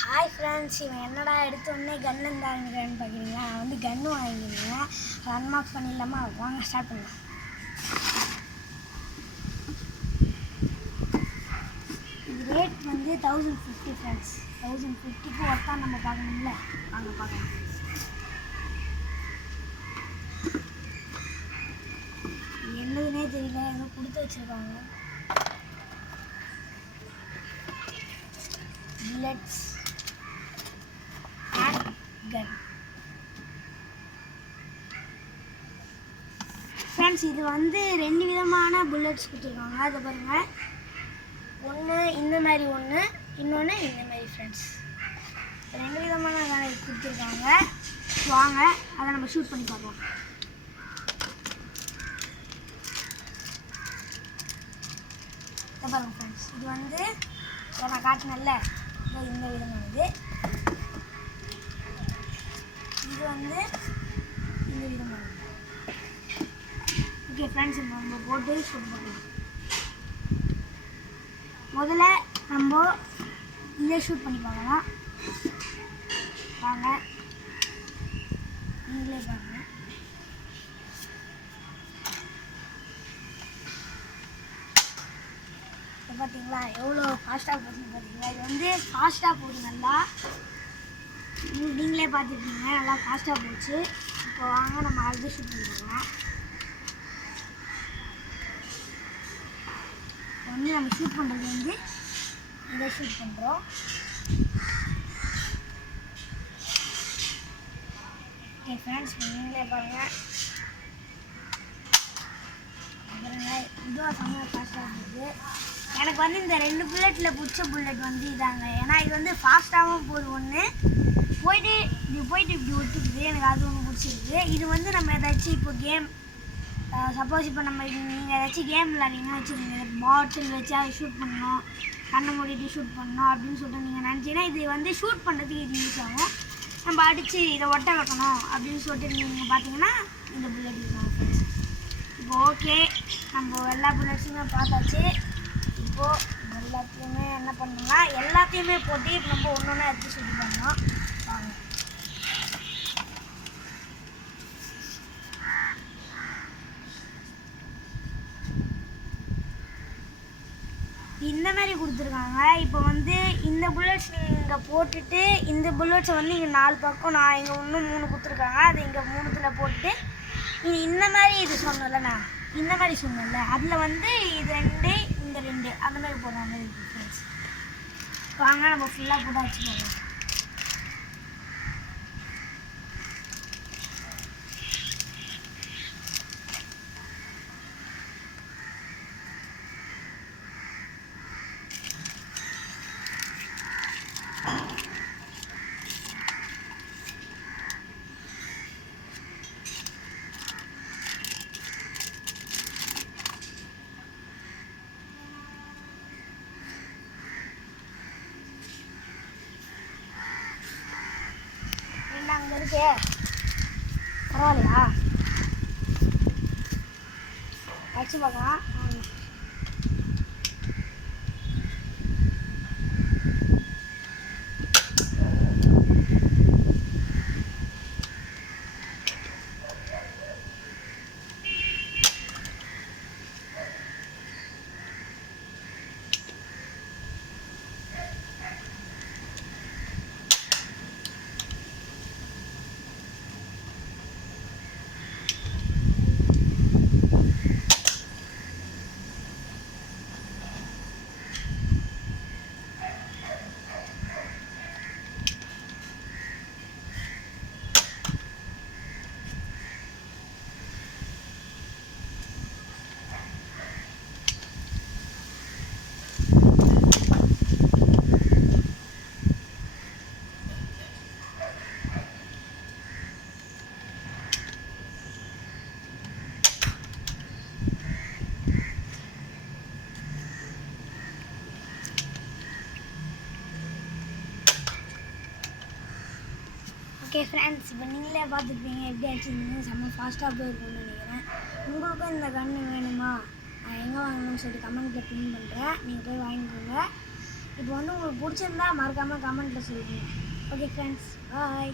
Hi friends, இவன் என்னடா எடுத்தோடனே கன் இருந்தாங்கன்னு பார்க்குறீங்களா? நான் வந்து கன்று வாங்கிக்கிறேன். அதை அன்பாக்ஸ் பண்ணிடலாமா? வாங்க ஸ்டார்ட் பண்ணலாம். இது ரேட் வந்து 1050 ஃப்ரெண்ட்ஸ். 1050க்கு ஒர்த்தா நம்ம பார்க்கணும்ல, வாங்க பார்க்கலாம். என்னதுன்னே தெரியல, ஏதோ கொடுத்து வச்சுருக்காங்க. புல்லட்ஸ் கன். ஃப்ரெண்ட்ஸ், இது வந்து 2 விதமான புல்லட்ஸ் கொடுத்துருக்காங்க. அதை பாருங்கள், ஒன்று இந்த மாதிரி, இன்னொன்று இந்த மாதிரி. ஃப்ரெண்ட்ஸ், 2 விதமான கொடுத்துருக்காங்க. வாங்க அதை நம்ம ஷூட் பண்ணி பார்ப்போம். இதை பாருங்கள் ஃப்ரெண்ட்ஸ், இது வந்து நான் காட்டினேன்ல, இந்த விதமானது. இது வந்து இந்த விதமானது. ஓகே ஃப்ரெண்ட்ஸ், நம்ம போட்டு ஷூட் பண்ணலாம். முதல்ல நம்ம இதை ஷூட் பண்ணி பார்க்கலாம். வாங்க, நீங்களே பாருங்க. பார்த்தீங்களா எவ்வளோ ஃபாஸ்ட்டாக போகுதுன்னு பார்த்தீங்களா? இது வந்து ஃபாஸ்ட்டாக போகுது, நல்லா நீங்களே பார்த்துருக்கீங்க, நல்லா ஃபாஸ்ட்டாக போச்சு. இப்போ வாங்க நம்ம அடுத்து ஷூட் பண்ணிக்கலாம். வந்து நம்ம ஷூட் பண்ணுறது வந்து இதை ஷூட் பண்ணுறோம். ஓகே ஃப்ரெண்ட்ஸ், நீங்களே பாருங்கள். இதுவாக செம்ம ஃபாஸ்ட்டாக இருக்குது. எனக்கு வந்து இந்த 2 புல்லட்டில் பிடிச்ச புல்லட் வந்து இதாங்க. ஏன்னா இது வந்து ஃபாஸ்ட்டாகவும் போகுது. ஒன்று போயிட்டு இப்படி ஒட்டிக்குது, எனக்கு அது ஒன்று பிடிச்சிருக்கு. இது வந்து நம்ம ஏதாச்சும் இப்போ கேம், சப்போஸ் இப்போ நீங்கள் ஏதாச்சும் கேம் விளாட்றீங்கன்னா வச்சுருக்கீங்க, பாட்டில் வச்சு அதை ஷூட் பண்ணணும், கண்ணை மூடிட்டு ஷூட் பண்ணணும் அப்படின்னு சொல்லிட்டு நீங்கள் நினச்சிங்கன்னா இது வந்து ஷூட் பண்ணுறதுக்கு இது யூஸ் ஆகும். நம்ம அடித்து இதை ஒட்ட வைக்கணும் அப்படின்னு சொல்லிட்டு நீங்கள் பார்த்தீங்கன்னா இந்த புல்லட் யூஸ் ஆகும் ஃப்ரெண்ட்ஸ். இப்போ ஓகே, நம்ம எல்லா புல்லட்ஸுமே பார்த்தாச்சு. இப்போது எல்லாத்தையுமே என்ன பண்ணணும்னா எல்லாத்தையுமே போட்டு இப்போ நம்ம ஒன்று ஒன்றா எடுத்து ஷூட் பண்ணோம். வாங்க, இந்த மாதிரி கொடுத்துருக்காங்க. இப்போ வந்து இந்த புல்லட்ஸ் நீங்கள் இங்கே போட்டுட்டு, இந்த புல்லட்ஸை வந்து இங்கே 4 பக்கம், நான் இங்கே இன்னும் 3 கொடுத்துருக்காங்க, அது இங்கே 3த்தில் போட்டு நீங்கள் இந்த மாதிரி இது சொன்னல, நான் இந்த மாதிரி சொன்னேன்ல, அதில் வந்து இது 2 இந்த 2 அந்த மாதிரி போடுற மாதிரி இருக்குது ஃப்ரெண்ட்ஸ். வாங்க நம்ம ஃபுல்லாக போட்டு வச்சு போடுறோம். அங்கே இருக்கே, பரவாயில்லையா? வச்சு பார்க்கலாம். ஓகே ஃப்ரெண்ட்ஸ், இப்போ நீங்களே பார்த்துருப்பீங்க எப்படி அடிச்சிருந்தீங்க. செம்ம ஃபாஸ்ட்டாக போயிருக்கும்னு நினைக்கிறேன். உங்களுக்கும் இந்த கன்று வேணுமா, நான் எங்கே வாங்கணும்னு சொல்லிட்டு கமெண்ட்டில் பின் பண்ணுறேன், நீங்கள் போய் வாங்கிக்கோங்க. இப்போ வந்து உங்களுக்கு பிடிச்சிருந்தா மறக்காமல் கமெண்ட்டில் சொல்லுங்கள். ஓகே ஃப்ரெண்ட்ஸ், பாய்.